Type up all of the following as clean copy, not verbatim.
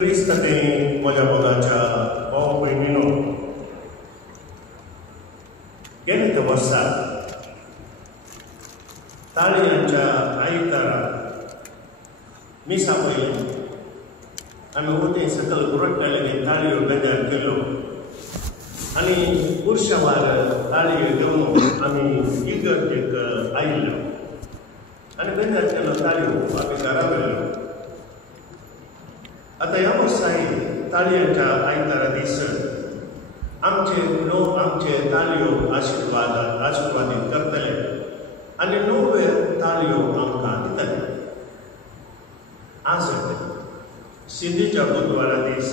क्रिस्तने माझ्या मोलाच्या भाव बहिणीनो, गेल्या त्या वर्षात ताळयांच्या आयतारात मी सापडले आम्ही होते सकल गुरटकाले ताळयो गद्यार केलो आणि पुरुषवार ताळयो घेऊन आम्ही इगर्जेक आयिल्लो आणि गद्यार केलो ताळयो आम्ही घरा गेलो. आता ह्या वर्सांनी ताळयांच्या आयतारा दीस आमचे ताळयो आशिर्वादीत करतले आनी नवे ताळयो आमकां दितले. आज सिंधीच्या बुधवारा दीस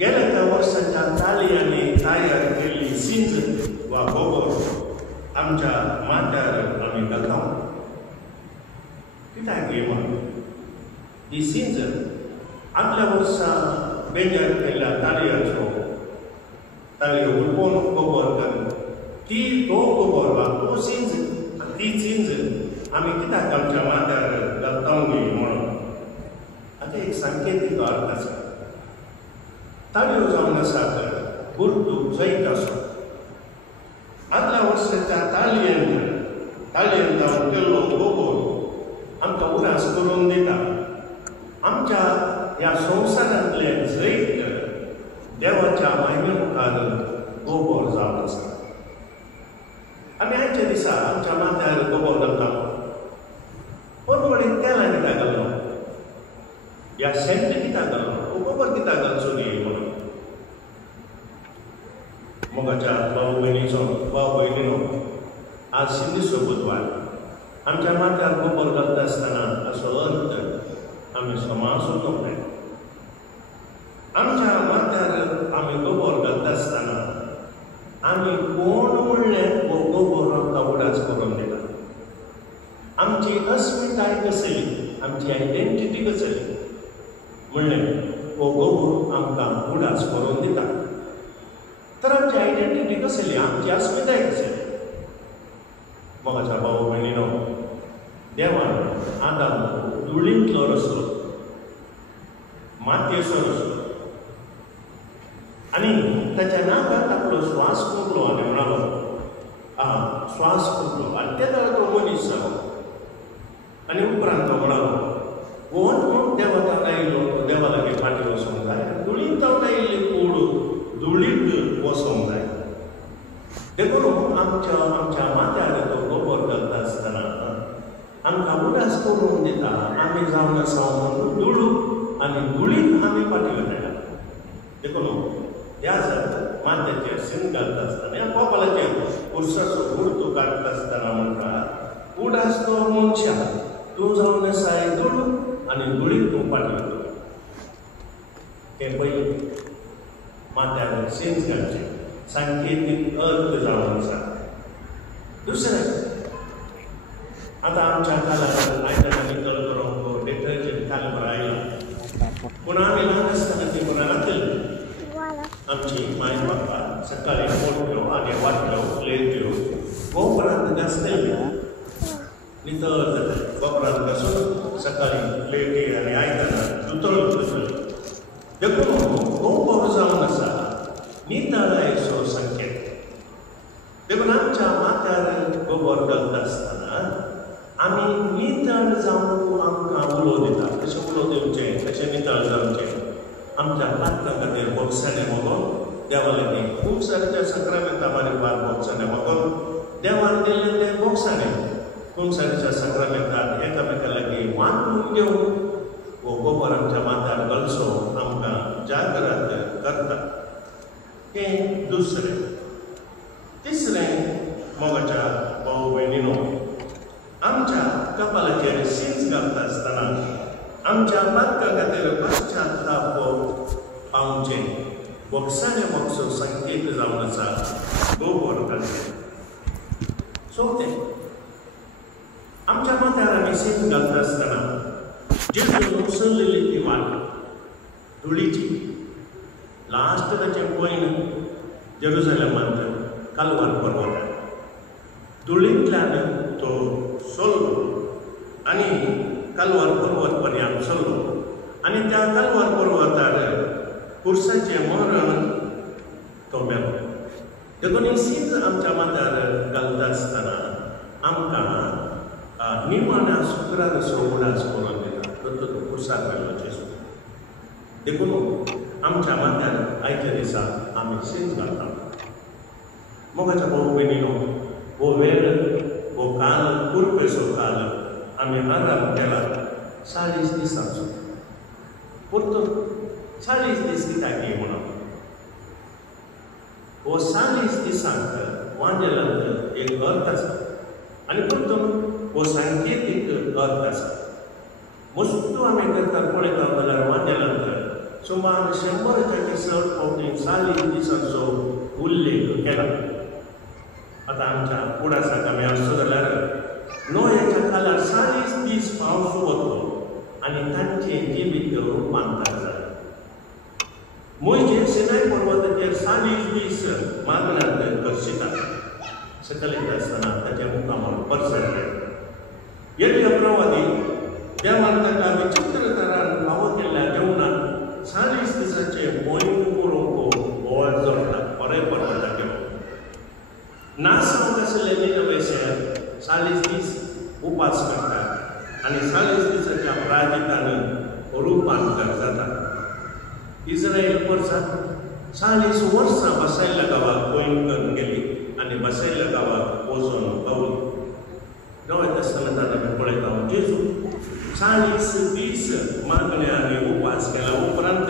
गेल्या त्या वर्साच्या ताळयांनी तयार केल्ली सिंज वा गोबर आमच्या माथ्यार आमी घालता. कित्याक ही सिंज आपल्या वर्सा बेजार केल्ल्या ताळयो उडोवन गोबर घालून तो गोबर वा ती चिंज आमी कित्याक आमच्या माथ्यार घालतांक गेली म्हणून. आतां एक सांकेतीक अर्थ आसा. ताळयो जावन आसात गुर्तू जैत आसो. आदल्या वर्साच्या ताळयेन जावन केल्लो गोबर आमकां उरास करून दिता. आमच्या ह्या संवसारांतले जैत देवाच्या महिमे मुखार गोबर जावन आसा. आमी आयच्या दिसा आमच्या माथ्यार गोबर घालता पण तेलां कित्याक घालना, ह्या सेंट कित्याक घालना, गोबर कित्याक घालचो न्ही म्हणून. मोगाच्या भाव भयणीनो, आज सिंधीचो बुधवार आमच्या माथ्यार गोबर घालता आसतना असो अर्थ आमी समाजूंक जाय. आमच्या माथ्यार आमी गोबर घालता आसतना आमी कोण म्हणलें हो गोबर आमकां उडास करून दिता. आमची अस्मिताय कसली, आमची आयडेंटिटी कसली म्हणलें हो गोबर आमकां उडास करून दिता. तर आमची आयडेंटिटी कसली, आमची अस्मिताय कसली. मोगाच्या भाव भयणीनो, देवान आदाम धुळींतलो रचलो, मातयेचो रचलो आनी ताच्या नाकात आपलो श्वास फुंकलो आनी म्हणालो श्वास फुंकलो आनी ते जाल्यार तो मनीस जालो. आनी उपरांत तो म्हणालो कोण देवाक आयिल्लो तो देवा लागीं फाटीं वचूंक जाय, धुळींत जावन आयिल्ली कूड धुळींत वचूंक जाय. देखून आमच्या माथ्यार तो गोबर घालता आसतना आमकां उडास करून दिता. आमी जावन आसा धुळू आनी धुळींत आमी फाटीं वयता. देखून ह्या माथ्याचेर सिंग घालता आसतना ह्या कपालाचेर पुरसाचो गुर्तू काडटा आसतना म्हणटा उडास तो मनशा, तूं जावन आसाय धुळू आनी धुळींत तूं फाटीं वता. हें पयलीं माथ्यार सिंग घालचें सांकेतीक अर्थ जावन आसा. दुसरें, आतां आमच्या काळार आयदनां नितळ करूंक डिटर्जंट कालबार आयला पूण आमी ल्हान आसतना ती बरां घातली. आमची माय बापा सकाळीं मोडल्यो आनी वाटल्यो प्लेट्यो गोबरांत घासलेल्यो नितळ जाताल्यो. गोबरांत घासून सकाळीं प्लेटी आनी आयदनां नितळ करतल्यो. देखून गोबर जावन आसा नितळायेचो संकेत. देखून आमच्या माथ्यार गोबर घालता आसतना आमी नितळ जावन आमकां उलो दिता. कशें उलो दिवचें, कशें नितळ जावचें. आमच्या पात्रां खातीर बोगसाणे मागोवन देवा लागीं खूब सारक्या संक्रामेंतां बारीक बोगसाणे मागोवन देवान दिल्ले ते बोगसाणे खूब सारक्या संक्रामेंतांत एकामेका लागीं वांटून घेवन हो गोबर आमच्या माथ्यार घालचो आमकां जागृत करता. हें दुसरें. तिसरें, मोगाच्या भाव भयणीनो, आमच्या कपालाचेर सिंज घालता आसतना आमच्या पातका खातीर पश्चाताप पावचें बोगसाणे मागचो संकेत जावन आसा गोबर घालचें. चवथें, आमच्या माथ्यार आमी सिंज घालता आसतना जेजून उसळलेली ती वाट धुळीची लास्ट ताचें पयन जेरुसलेमांत कालवार पर्वतार धुळींतल्यान तो चल्लो आनी कालवार पर्वत पर्यंत चल्लो आनी त्या कालवार पर्वतार पुरसाचें मरण तो मेलो. देखून ही सीज आमच्या माथ्यार घालता आसतना आमकां निमाण्या शुक्रार असो उडास करून दिता. तो पुरसाक मेलो जेजू. देखून आमच्या माथ्यार आयच्या दिसा आमी सीज घालता. मोगाच्या भाऊ भयणीनो, हो वेळ हो काल पुरपेसो काल आमी आराम केला 40 दिसांचो. परतून 40 दीस कित्याक म्हणून हो 40 दिसांक वांजेलांत एक अर्थ आसा आनी परतून हो सांकेतीक अर्थ आसा. वस्तू आमी करता पळयता जाल्यार वांजेलांत सुमार 100 फावटी 40 दिसांचो उल्लेख केला. आतां आमच्या कुडासाक आमी आसतो जाल्यार नोयाच्या काळार 40 दीस पावस वतलो आनी तांचें जिवीत रुपांतर जालें. मोइशे सिनाय पर्वताचेर 40 दीस मागणांत करशिता. सकयल येता आसतना ताच्या मुखार परसत एलिया प्रवादी देवान ताका विचित्र तरान फावो केल्ल्या जेवणान 40 दिसाचे मोहीम करूंक बोवाळ जोडटा. बरें पर्वताचेर नासवंक आशिल्ले निनवे शहर 40 दीस उपास करतात आनी 40 दिसाच्या प्राजितांनी रुपांतर जाता. इस्रायल परसात 40 वर्सां बसयल्ल्या गांवाक पयन करून गेली आनी बसयल्ल्या गांवाक वचून पावली. नव्या तस्तामेंतांत आमी पळयता जेजू 40 दीस मागणे आनी उपास केला उपरांत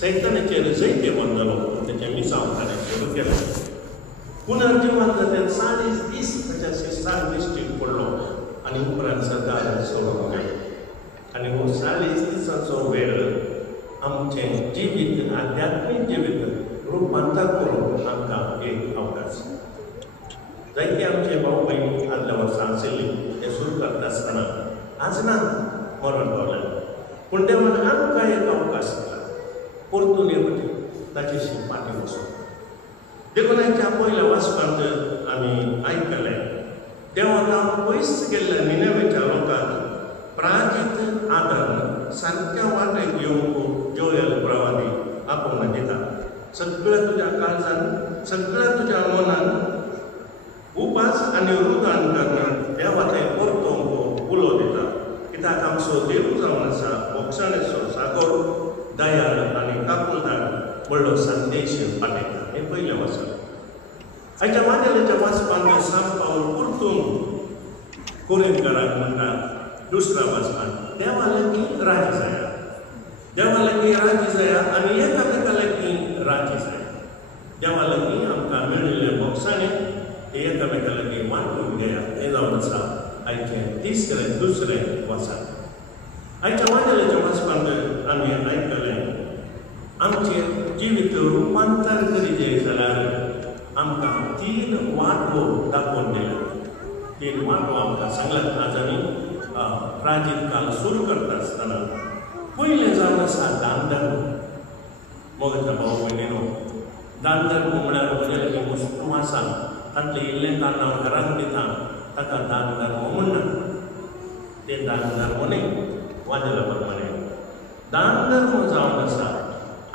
सैतानाचेर जैते बंदलो ताचे मिसांव ताणें सुरू केलें. पुनर्जीवन जाल्यार 40 दीस ताच्या शिस्ताक दिश्टी पडलो आनी उपरांत सदां सोडून गेलो. आनी हो 40 दिसांचो वेळ आमचें जिवीत आध्यात्मीक जिवीत रुपांतर करूंक आमकां एक अवकाश. जायते आमचे भाऊ भयणी आदल्या वर्सां आशिल्लीं ते सुरू करता आसतना आजनां मरण पावलें. पूण देवान आमकां एक अवकाश दिला परतून येवटी ताचेशी फाटीं वचून. देखून आयच्या पयल्या वाचपांत आमी आयकलें देवान पयस गेल्ल्या निनेवेच्या लोकांक प्राजीत आदर सारक्या वाटेक येवंक जोयल प्रवादी आपोवन दिता. सगळ्या तुज्या काळजान सगळ्या तुज्या मनान उपास आनी रुदान करन देवा थंय परतोवंक उलो दिता. कित्याक आमचो देव जावन आसा मोक्षाचो सागोर दयाळ आनी काकुलदार व्हडलो संदेश पाठयता. हें पयलें वचन. आयच्या वांजेलाच्या वाचपांत सांत पावल परतून कोरिंथकारांक म्हणटा दुसऱ्या वाचपांत देवा लागीं राजी जाया. देवा लागीं राजी जाया आनी एकामेका लागीं राजी जाया. देवा लागीं आमकां मेळिल्ले मोक्षाने ते एकामेका लागीं वांटून घेया. हें जावन आसा आयचें तिसरें दुसरें वचन. आयच्या वांजेलाच्या वाचपांत आमी आयकलें आमचें जिवीत रुपांतर करीत जाल्यार आमकां 3 वाटो दाखोवन दिल्या. 3 वाटो आमकां सांगल्यात. आज आमी प्राचीन काल सुरू करता आसतना पयलें जावन आसा दान धर्म. मोगाच्या भाव भयणीनो, दान धर्म म्हळ्यार म्हजे लागीं वस्तू आसा तातलें इल्लें दान हांव घरांत दिता ताका दान धर्म म्हणना. तें दान धर्म न्ही. वांजेला प्रमाणे दान धर्म जावन आसा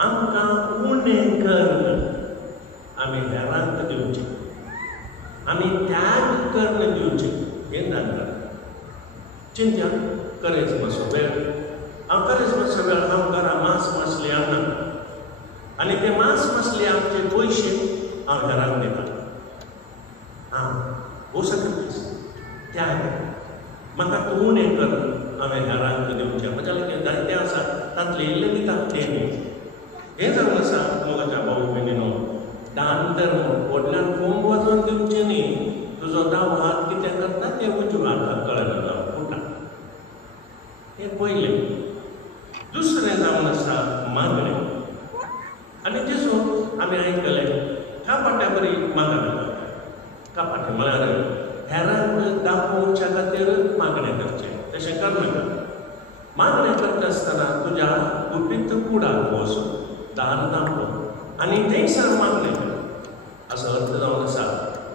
आमकां उणें कर्ण आमी हेरांक दिवचें, आमी त्याग कर्ण दिवचें. हें दान धर्म. चिंत्या करेज मातसो वेळ. हांव करेज मातसो वेळ हांव घरा मांस मासली हाडना आनी ते मांस मासली आमचे पयशे हांव हेरांक दिता. हो सॅक्रिफायस त्याग. म्हाका तूं उणें कर हांवें हेरांक दिवचें. म्हज्या लागीं जायतें आसा तातलें इल्लें दितात तें न्ही. हें जावन आसा मोगाच्या भाऊ भयणीनो दान धर्म. व्हडल्यान कोंब वाजोवन दिवचें न्ही. तुजो दाव हात कितें करता तें उजवाड कळना जावं फुटा. हें पयलें. दुसरें जावन आसा मागणें. आनी जेजू आमी आयकलें कापाट्या बरी मागणें. कापाटें म्हळ्यार हेरांक दाखोवच्या खातीर मागणें करचें. तशें करनाका. मागणें करता आसतना तुज्या गुपीत कुडाक वच, दार दाखोव आनी थंयसर मागणें कर. असो अर्थ जावन आसा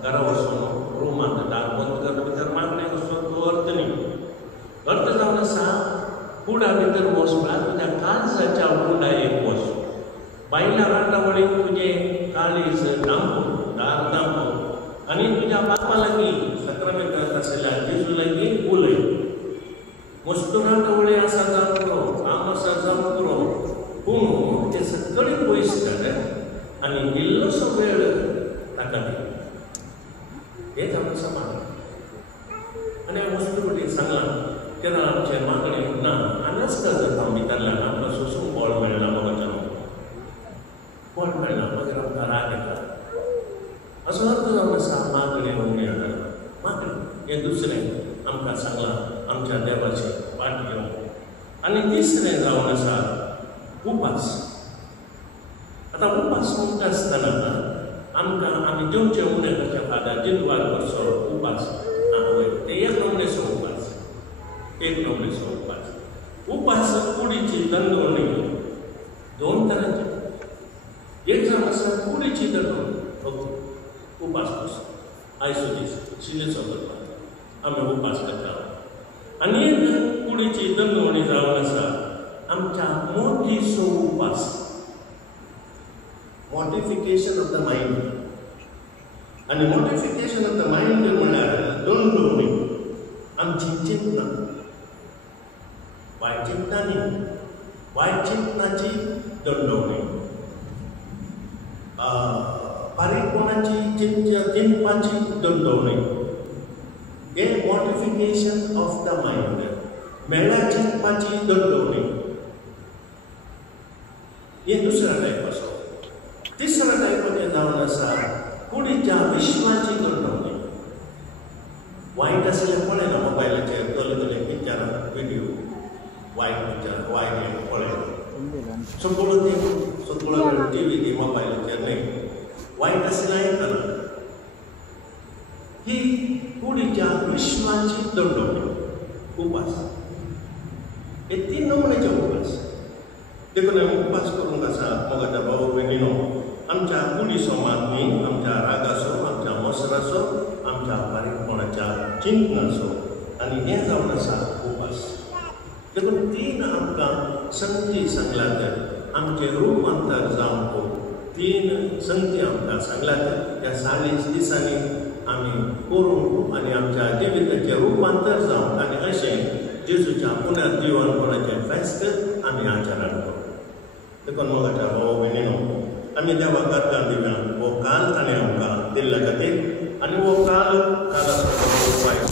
घरा वचून रुमांत दार बंद करता भितर मागणें वचून तो अर्थ न्ही. अर्थ जावन आसा कुडा भितर वचपाक तुज्या काळजाच्या कुडा एक वच. बायल्या राटा वळी तुजे काळीज दांपो दार दांपो आनी तुज्या बापा लागीं सक्रामेंतांत आशिल्ल्या जेजू लागीं उलय. मस्तुरांत वळी आसा जावन पुरो काम आसा जावन पुरो पूण ते सगळें पयस कर आनी इल्लोसो वेळ ताका दी. हेच आमचें समाधान. आनी हांवें मस्तुरांत सांगलां तेन्ना आमचे मागणे ना आनासता जाता भितरल्यान आमकां सोसूंक बळ मेळना मोगाच्यान बळ मेळना मागीर आमकां राग येता. असो अर्थ जावन आसा मागणे उमेद मागणे. हें दुसरें आमकां सांगलां आमच्या देवाची वाट घेवंक. आनी तिसरें जावन आसा उपास. आतां उपास म्हणटा आसतना आमकां आमी जेवचे उणें करच्या फादार जिनवार वर्सो उपास ते एक नमनेचो उपास. एक नमनेचो उपास. उपास कुडीची दंडवणी दोन तरांचे. एक जावन आसा कुडीची दंडवणी उपास करता आयचो दीस शिनेचो करता आमी उपास करता. आनी एक कुडीची दंडवणी जावन आसा आमच्या मोठीचो उपास. Modification of the mind. आनी मॉडिफिकेशन ऑफ द मायंड म्हळ्यार दंडवणी आमची चिंतना वायट चिंतनांनी वायट चिंतनाची दंडवणी. बारीकपणाची चिंतपाची दंडवणी. हे मॉडिफिकेशन ऑफ द मायंड. मेळ्या चिंतपाची दंडवणी. हे दुसरा टायप आसा. तिसरा टायपाचें जावन आसा कुडीच्या विश्वाची दंडवणी. वायट आसलें पळयना मोबायलाचेर तोले तोले पिक्चरां व्हिडियो वायट पिक्चर वायट पळय सगळो वेळ टीव्ही दी मोबायलाचेर न्हय. वायट आसलें आयकना. ही कुडीच्या विश्वाची दंडवणी उपास. हे 3 नमुन्याचे उपास. देखून आमी उपास करूंक आसा मोगाच्या भाव भयणीनो. आमच्या कुडीचो मागणी आमच्या रागाचो आमच्या मसराचो आमच्या बारीकपणाच्या चिंतनाचो आनी हें जावन आसा उपास. देखून 3 आमकां संगती सांगल्यात आमचे रुपांतर जावंक. 3 संगती आमकां सांगल्यात त्या 40 दिसांनी आमी करूंक आनी आमच्या जिविताचें रुपांतर जावंक आनी अशें जेजूच्या पुनर्जीवनपणाचें फेस्त आमी आचरण करूं. देखून मोगाच्या भाव भयणीनो आमी देवाक अर्गां दिव्या हो काल ताणें आमकां दिल्ल्या खातीर आनी हो कालाचो उपाय